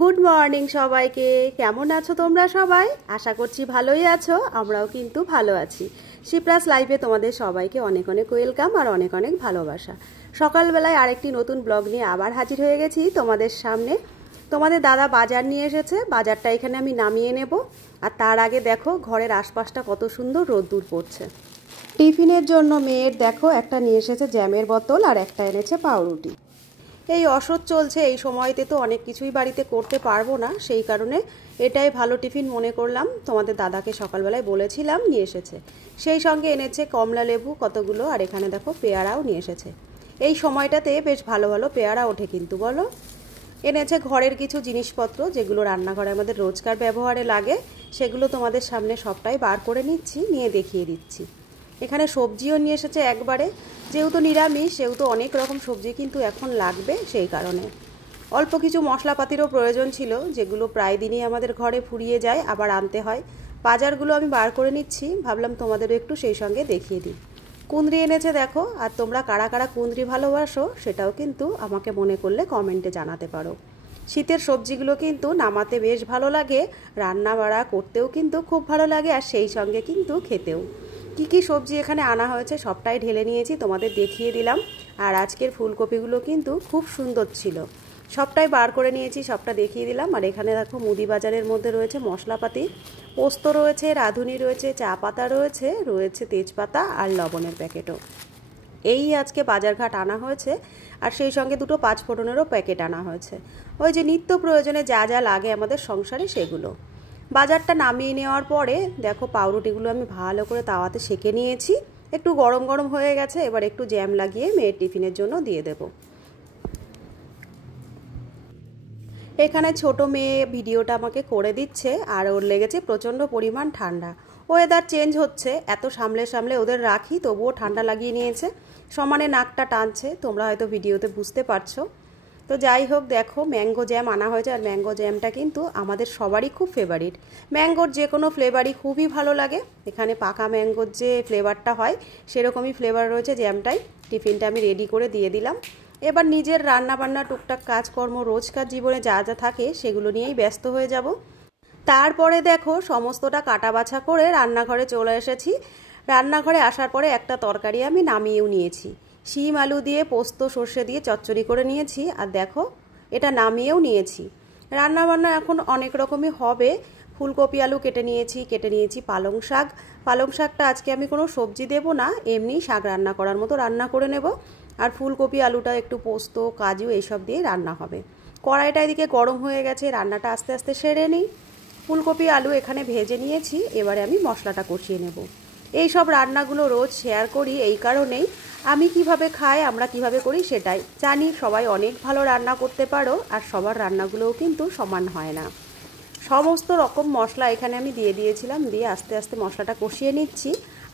Good morning সবাইকে। কেমন আছো তোমরা সবাই? আশা করছি ভালোই আছো। আমরাও কিন্তু ভালো আছি। শিপ্রাস লাইফে তোমাদের সবাইকে অনেক অনেক ওয়েলকাম আর অনেক অনেক ভালোবাসা। সকালবেলায় আরেকটি নতুন ব্লগ নিয়ে আবার হাজির হয়ে গেছি তোমাদের সামনে। তোমাদের দাদা বাজার নিয়ে এসেছে, বাজারটা এখানে আমি নামিয়ে নেব। আর তার আগে দেখো ঘরের আশপাশটা কত সুন্দর রোদ্দুর পড়ছে। টিফিনের জন্য মেয়ের দেখো একটা নিয়ে এসেছে জ্যামের বোতল আর একটা এনেছে পাউরুটি। এই অসৎ চলছে, এই সময়তে তো অনেক কিছুই বাড়িতে করতে পারবো না, সেই কারণে এটাই ভালো টিফিন মনে করলাম। তোমাদের দাদাকে সকালবেলায় বলেছিলাম, নিয়ে এসেছে। সেই সঙ্গে এনেছে কমলা লেবু কতগুলো, আর এখানে দেখো পেয়ারাও নিয়ে এসেছে। এই সময়টাতে বেশ ভালো ভালো পেয়ারা ওঠে কিন্তু, বলো। এনেছে ঘরের কিছু জিনিসপত্র যেগুলো রান্নাঘরে আমাদের রোজকার ব্যবহারে লাগে, সেগুলো তোমাদের সামনে সবটাই বার করে নিচ্ছি, নিয়ে দেখিয়ে দিচ্ছি। এখানে সবজিও নিয়ে এসেছে একবারে, যেহেতু নিরামিষ সেহেতু অনেক রকম সবজি কিন্তু এখন লাগবে, সেই কারণে অল্প কিছু মশলাপাতিরও প্রয়োজন ছিল, যেগুলো প্রায় দিনই আমাদের ঘরে ফুরিয়ে যায়, আবার আনতে হয়। বাজারগুলো আমি বার করে নিচ্ছি, ভাবলাম তোমাদেরও একটু সেই সঙ্গে দেখিয়ে দিই। কুঁদরি এনেছে দেখো, আর তোমরা কারা কারা কুঁদরি ভালোবাসো সেটাও কিন্তু আমাকে মনে করলে কমেন্টে জানাতে পারো। শীতের সবজিগুলো কিন্তু নামাতে বেশ ভালো লাগে, রান্না বাড়া করতেও কিন্তু খুব ভালো লাগে, আর সেই সঙ্গে কিন্তু খেতেও। কি কি সবজি এখানে আনা হয়েছে সবটাই ঢেলে নিয়েছি, তোমাদের দেখিয়ে দিলাম। আর আজকের ফুলকপিগুলো কিন্তু খুব সুন্দর ছিল, সবটাই বার করে নিয়েছি, সবটা দেখিয়ে দিলাম। আর এখানে দেখো মুদি বাজারের মধ্যে রয়েছে মশলাপাতি, পোস্ত রয়েছে, রাঁধুনি রয়েছে, চা পাতা রয়েছে, রয়েছে তেজপাতা আর লবণের প্যাকেটও। এই আজকে বাজারঘাট আনা হয়েছে। আর সেই সঙ্গে দুটো 5 ফোড়নেরও প্যাকেট আনা হয়েছে, ওই যে নিত্য প্রয়োজনে যা যা লাগে আমাদের সংসারে সেগুলো। বাজারটা নামিয়ে নেওয়ার পরে দেখো পাউরুটিগুলো আমি ভালো করে তাওয়াতে সেঁকে নিয়েছি, একটু গরম গরম হয়ে গেছে। এবার একটু জ্যাম লাগিয়ে মেয়ের টিফিনের জন্য দিয়ে দেব। এখানে ছোট মেয়ে ভিডিওটা আমাকে করে দিচ্ছে, আর ওর লেগেছে প্রচণ্ড পরিমাণ ঠান্ডা। ওয়েদার চেঞ্জ হচ্ছে, এত সামলে সামলে ওদের রাখি তবুও ঠান্ডা লাগিয়ে নিয়েছে, সমানে নাকটা টানছে, তোমরা হয়তো ভিডিওতে বুঝতে পারছো। তো যাই হোক, দেখো ম্যাঙ্গো জ্যাম আনা হয়েছে, আর ম্যাঙ্গো জ্যামটা কিন্তু আমাদের সবারই খুব ফেভারিট। ম্যাঙ্গোর যে কোনো ফ্লেভারই খুবই ভালো লাগে। এখানে পাকা ম্যাঙ্গোর যে ফ্লেভারটা হয় সেরকমই ফ্লেভার রয়েছে জ্যামটাই। টিফিনটা আমি রেডি করে দিয়ে দিলাম। এবার নিজের রান্নাবান্না টুকটাক কাজকর্ম রোজকার জীবনে যা যা থাকে সেগুলো নিয়েই ব্যস্ত হয়ে যাব। তারপরে দেখো সমস্তটা কাটা বাছা করে রান্নাঘরে চলে এসেছি। রান্নাঘরে আসার পরে একটা তরকারি আমি নামিয়েও নিয়েছি, শিম আলু দিয়ে পোস্ত সর্ষে দিয়ে চচ্চড়ি করে নিয়েছি। আর দেখো এটা নামিয়েও নিয়েছি। রান্নাবান্না এখন অনেক রকমই হবে। ফুলকপি আলু কেটে নিয়েছি পালং শাক। পালং শাকটা আজকে আমি কোনো সবজি দেব না, এমনি শাক রান্না করার মতো রান্না করে নেব। আর ফুলকপি আলুটা একটু পোস্ত কাজু এইসব দিয়ে রান্না হবে। কড়াইটা এদিকে গরম হয়ে গেছে, রান্নাটা আস্তে আস্তে সেরে নিই। ফুলকপি আলু এখানে ভেজে নিয়েছি, এবারে আমি মশলাটা কষিয়ে নেব। এই সব রান্নাগুলো রোজ শেয়ার করি এই কারণেই, আমি কিভাবে খাই আমরা কিভাবে করি সেটাই জানি। সবাই অনেক ভালো রান্না করতে পারো, আর সবার রান্নাগুলোও কিন্তু সমান হয় না। সমস্ত রকম মশলা এখানে আমি দিয়ে দিয়েছিলাম, দিয়ে আস্তে আস্তে মশলাটা কষিয়ে নিচ্ছি।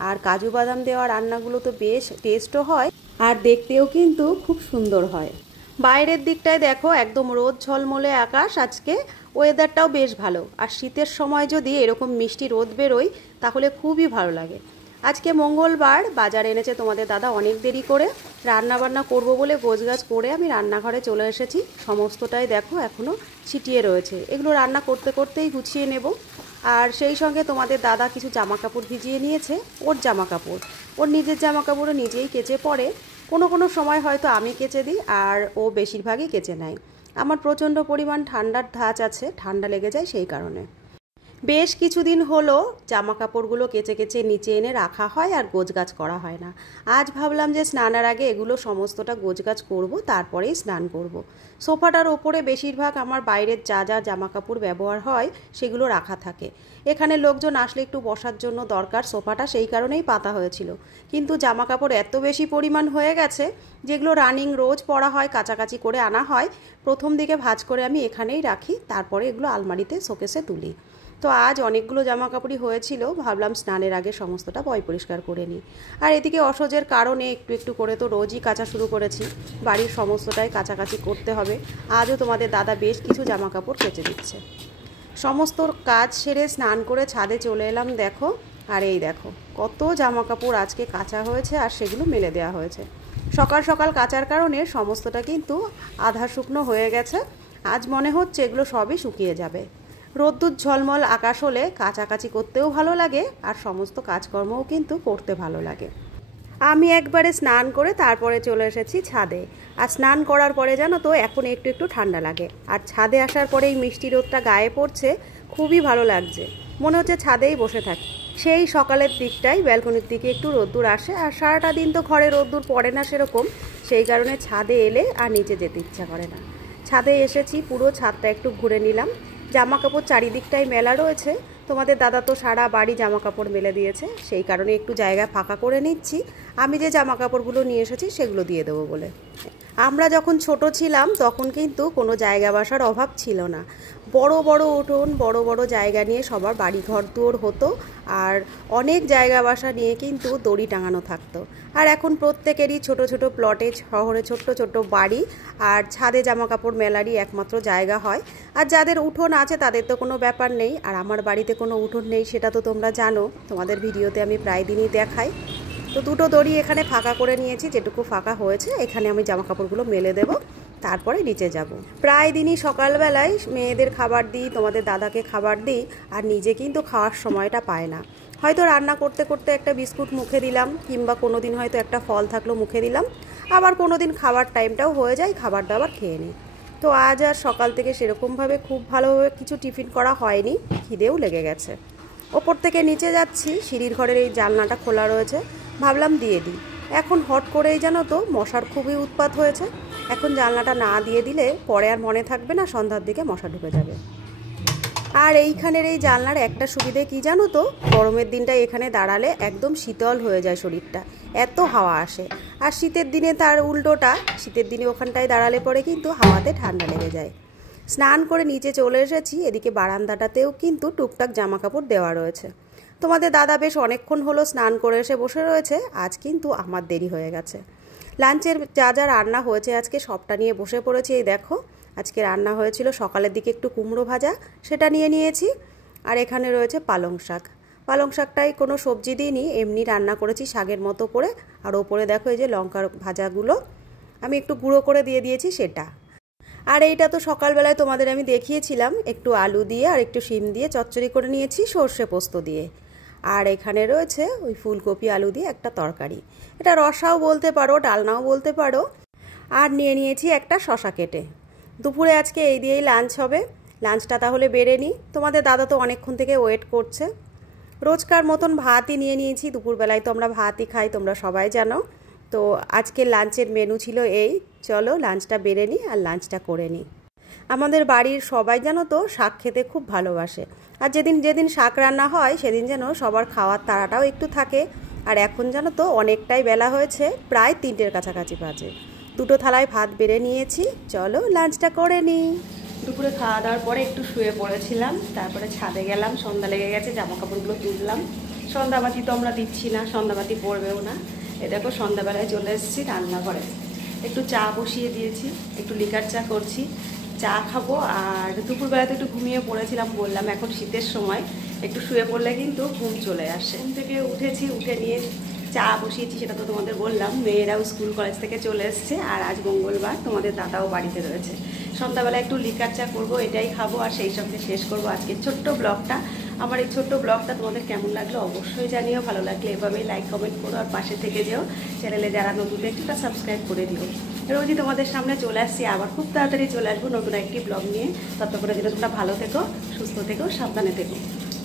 আর কাজু বাদাম দেওয়া রান্নাগুলো তো বেশ টেস্টও হয়, আর দেখতেও কিন্তু খুব সুন্দর হয়। বাইরের দিকটায় দেখো একদম রোদ ঝলমলে আকাশ, আজকে ওয়েদারটাও বেশ ভালো। আর শীতের সময় যদি এরকম মিষ্টি রোদ বেরোয় তাহলে খুবই ভালো লাগে। আজকে মঙ্গলবার, বাজার এনেছে তোমাদের দাদা অনেক দেরি করে। রান্না বান্না করব বলে গোছগাছ করে আমি রান্নাঘরে চলে এসেছি। সমস্তটাই দেখো এখনও ছিটিয়ে রয়েছে, এগুলো রান্না করতে করতেই গুছিয়ে নেব। আর সেই সঙ্গে তোমাদের দাদা কিছু জামা কাপড় ভিজিয়ে নিয়েছে, ওর জামা কাপড়, ওর নিজের জামা কাপড়ও নিজেই কেচে পরে। কোনো কোনো সময় হয়তো আমি কেচে দিই, আর ও বেশিরভাগই কেচে নেয়। আমার প্রচণ্ড পরিমাণ ঠান্ডার ধাঁচ আছে, ঠান্ডা লেগে যায়, সেই কারণে বেশ কিছুদিন হলো জামা কাপড়গুলো কেচে কেচে নিচে এনে রাখা হয়, আর গোছগাছ করা হয় না। আজ ভাবলাম যে স্নানের আগে এগুলো সমস্তটা গোছগাছ করব, তারপরেই স্নান করব। সোফাটার ওপরে বেশিরভাগ আমার বাইরের যা যা জামা কাপড় ব্যবহার হয় সেগুলো রাখা থাকে। এখানে লোকজন আসলে একটু বসার জন্য দরকার সোফাটা, সেই কারণেই পাতা হয়েছিল। কিন্তু জামা কাপড় এত বেশি পরিমাণ হয়ে গেছে, যেগুলো রানিং রোজ পরা হয়, কাচাকাচি করে আনা হয়, প্রথম দিকে ভাঁজ করে আমি এখানেই রাখি, তারপরে এগুলো আলমারিতে শোকেসে তুলি। তো আজ অনেকগুলো জামা কাপড়ই হয়েছিল, ভাবলাম স্নানের আগে সমস্তটা পয় পরিষ্কার করে নিই। আর এদিকে অসহ্যের কারণে একটু একটু করে তো রোজই কাচা শুরু করেছি, বাড়ির সমস্তটাই কাচাকাচি করতে হবে। আজও তোমাদের দাদা বেশ কিছু জামা কাপড় কেচে দিচ্ছে। সমস্ত কাজ সেরে স্নান করে ছাদে চলে এলাম দেখো। আর এই দেখো কত জামা কাপড় আজকে কাচা হয়েছে, আর সেগুলো মেলে দেওয়া হয়েছে। সকাল সকাল কাচার কারণে সমস্তটা কিন্তু আধা শুকনো হয়ে গেছে। আজ মনে হচ্ছে এগুলো সবই শুকিয়ে যাবে। রোদ্দুর ঝলমল আকাশ হলে কাচাকাচি করতেও ভালো লাগে আর সমস্ত কাজকর্মও কিন্তু করতে ভালো লাগে। আমি একবারে স্নান করে তারপরে চলে এসেছি ছাদে। আর স্নান করার পরে জানো তো এখন একটু একটু ঠান্ডা লাগে। আর ছাদে আসার পরে এই মিষ্টি রোদটা গায়ে পড়ছে, খুবই ভালো লাগছে, মনে হচ্ছে ছাদেই বসে থাকি। সেই সকালের দিকটাই ব্যালকনির দিকে একটু রোদ্দুর আসে, আর সারাটা দিন তো ঘরে রোদ্দুর পড়ে না সেরকম, সেই কারণে ছাদে এলে আর নিচে যেতে ইচ্ছা করে না। ছাদে এসেছি, পুরো ছাদটা একটু ঘুরে নিলাম। জামা কাপড় চারিদিকটাই মেলা রয়েছে, তোমাদের দাদা তো সারা বাড়ি জামা কাপড় মেলে দিয়েছে, সেই কারণে একটু জায়গা ফাঁকা করে নিচ্ছি আমি যে জামা কাপড়গুলো নিয়ে এসেছি সেগুলো দিয়ে দেবো বলে। আমরা যখন ছোট ছিলাম তখন কিন্তু কোনো জায়গা বাসার অভাব ছিল না। বড় বড় উঠোন, বড় বড় জায়গা নিয়ে সবার বাড়ি ঘর দুয়ার হতো, আর অনেক জায়গা বাসা নিয়ে কিন্তু দড়ি টাঙানো থাকতো। আর এখন প্রত্যেকেরই ছোট ছোট প্লটে শহরে ছোট্ট ছোট্ট বাড়ি, আর ছাদে জামা কাপড় মেলারই একমাত্র জায়গা হয়। আর যাদের উঠোন আছে তাদের তো কোনো ব্যাপার নেই, আর আমার বাড়িতে কোনো উঠোন নেই সেটা তো তোমরা জানো, তোমাদের ভিডিওতে আমি প্রায় দিনই দেখাই। তো দুটো দড়ি এখানে ফাঁকা করে নিয়েছি, যেটুকু ফাঁকা হয়েছে এখানে আমি জামা কাপড়গুলো মেলে দেব, তারপরে নিচে যাব। প্রায় দিনই সকালবেলায় মেয়েদের খাবার দিই, তোমাদের দাদাকে খাবার দিই, আর নিজে কিন্তু খাওয়ার সময়টা পায় না। হয়তো রান্না করতে করতে একটা বিস্কুট মুখে দিলাম, কিংবা কোনো দিন হয়তো একটা ফল থাকলো মুখে দিলাম, আবার কোনো দিন খাবার টাইমটাও হয়ে যায়, খাবার দাবার খেয়ে নিই। তো আজ আর সকাল থেকে সেরকমভাবে খুব ভালোভাবে কিছু টিফিন করা হয়নি, খিদেও লেগে গেছে। ওপর থেকে নিচে যাচ্ছি, সিঁড়ির ঘরের এই জানলাটা খোলা রয়েছে, ভাবলাম দিয়ে দিই। এখন হট করেই জানো তো মশার খুবই উৎপাত হয়েছে, এখন জানলাটা না দিয়ে দিলে পরে আর মনে থাকবে না, সন্ধ্যার দিকে মশা ঢুকে যাবে। আর এইখানের এই জানলার একটা সুবিধে কি জানো তো, গরমের দিনটা এখানে দাঁড়ালে একদম শীতল হয়ে যায় শরীরটা, এত হাওয়া আসে। আর শীতের দিনে তার উল্টোটা, শীতের দিনে ওখানটায় দাঁড়ালে পরে কিন্তু হাওয়াতে ঠান্ডা লেগে যায়। স্নান করে নিচে চলে এসেছি, এদিকে বারান্দাটাতেও কিন্তু টুকটাক জামা কাপড় দেওয়া রয়েছে। তোমাদের দাদা বেশ অনেকক্ষণ হলো স্নান করে এসে বসে রয়েছে, আজ কিন্তু আমার দেরি হয়ে গেছে। লাঞ্চের যা যা রান্না হয়েছে আজকে সবটা নিয়ে বসে পড়েছি। এই দেখো, আজকে রান্না হয়েছিল সকালের দিকে একটু কুমড়ো ভাজা, সেটা নিয়ে নিয়েছি। আর এখানে রয়েছে পালং শাক। পালং শাকটাই কোনো সবজি দিইনি, এমনি রান্না করেছি শাকের মতো করে। আর ওপরে দেখো এই যে লঙ্কার ভাজাগুলো আমি একটু গুঁড়ো করে দিয়ে দিয়েছি সেটা। আর এইটা তো সকালবেলায় তোমাদের আমি দেখিয়েছিলাম, একটু আলু দিয়ে আর একটু শিম দিয়ে চচ্চড়ি করে নিয়েছি সর্ষে পোস্ত দিয়ে। আর এখানে রয়েছে ওই ফুলকপি আলু দিয়ে একটা তরকারি, এটা রসাও বলতে পারো, ডালনাও বলতে পারো। আর নিয়ে নিয়েছি একটা শশা কেটে। দুপুরে আজকে এই দিয়েই লাঞ্চ হবে। লাঞ্চটা তাহলে বেড়ে নিই, তোমাদের দাদা তো অনেকক্ষণ থেকে ওয়েট করছে। রোজকার মতন ভাতই নিয়ে নিয়েছি, দুপুরবেলায় তো আমরা ভাতই খাই, তোমরা সবাই জানো। তো আজকে লাঞ্চের মেনু ছিল এই, চলো লাঞ্চটা বেড়ে নিই আর লাঞ্চটা করে নিই। আমাদের বাড়ির সবাই জানো তো শাক খেতে খুব ভালোবাসে, আর যেদিন যেদিন শাক রান্না হয় সেদিন যেন সবার খাওয়ার তাড়াটাও একটু থাকে। আর এখন জানো তো অনেকটাই বেলা হয়েছে, প্রায় 3টের কাছাকাছি বাজে। দুটো থালায় ভাত বেড়ে নিয়েছি, চলো লাঞ্চটা করে নিই। দুপুরে খাওয়া দাওয়ার পরে একটু শুয়ে পড়েছিলাম, তারপরে ছাদে গেলাম, সন্ধ্যা লেগে গেছে, জামা কাপড়গুলো তুললাম। সন্ধ্যাবাতি তো আমরা দিচ্ছি না, সন্ধ্যাবাতি পড়বেও না। এ দেখো সন্ধ্যাবেলায় চলে এসেছি রান্নাঘরে, একটু চা বসিয়ে দিয়েছি, একটু লিকার চা করছি, চা খাবো। আর দুপুরবেলাতে একটু ঘুমিয়ে পড়েছিলাম, বললাম এখন শীতের সময় একটু শুয়ে পড়লে কিন্তু ঘুম চলে আসে। ঘুম থেকে উঠেছি, উঠে নিয়ে চা বসিয়েছি, সেটা তো তোমাদের বললাম। মেয়েরাও স্কুল কলেজ থেকে চলে এসছে, আর আজ মঙ্গলবার, তোমাদের দাদাও বাড়িতে রয়েছে। সন্ধ্যাবেলা একটু লিকার চা করবো, এটাই খাবো, আর সেই সঙ্গে শেষ করবো আজকের ছোট্ট ব্লগটা। আমার এই ছোট্ট ব্লগটা তোমাদের কেমন লাগলো অবশ্যই জানিও, ভালো লাগলে এভাবেই লাইক কমেন্ট করো, আর পাশে থেকে যেও। চ্যানেলে যারা নতুন একটুটা সাবস্ক্রাইব করে দিও। রোজই তোমাদের সামনে চলে আসছি, আবার খুব তাড়াতাড়ি চলে আসবো নতুন একটি ব্লগ নিয়ে। ততক্ষণে যেন তোমরা ভালো থেকো, সুস্থ থেকো, সাবধানে থেকো।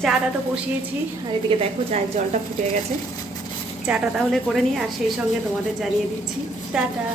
চাটা তো বসিয়েছি, আর এদিকে দেখো চায়ের জলটা ফুটে গেছে। চাটা তাহলে করে নিই, আর সেই সঙ্গে তোমাদের জানিয়ে দিচ্ছি টাটা।